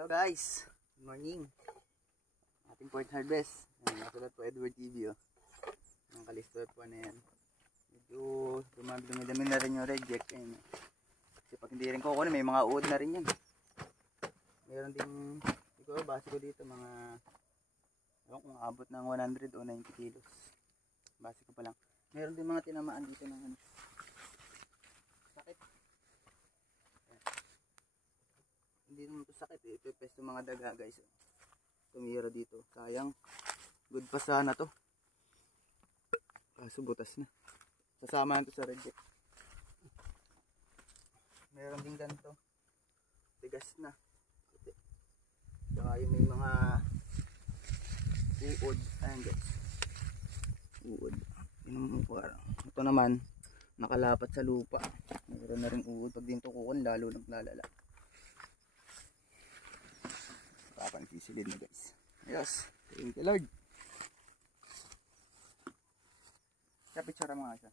So guys, good morning. Ating port harvest. Ayan, nakasulat po Edward TV. Ang kalisto po na yan. Medyo dumami na rin yung reject. Ayan. Kasi pag hindi rin kukunin, may mga uod na rin yan. Meron ding, siguro base ko dito mga, ewan kung abot ng 100 o 90 kilos. Base ko pa lang. Meron din mga tinamaan dito ng ano. Sakit. Ayan. Hindi naman ito sakit eh. Ito pesto mga daga guys. Tumira dito. Sayang. Good pa sana to. Kaso butas na. Sasamahan to sa reject. Meron din ganito. Tigas na. Saka yung may mga uod. Ayan guys. Uod. Ito naman nakalapat sa lupa. Meron na rin uod. Pag din tukukon lalo nang lalala. Kapan sisilid na guys. Yes. Thank you Lord. Kapit siya mga siya.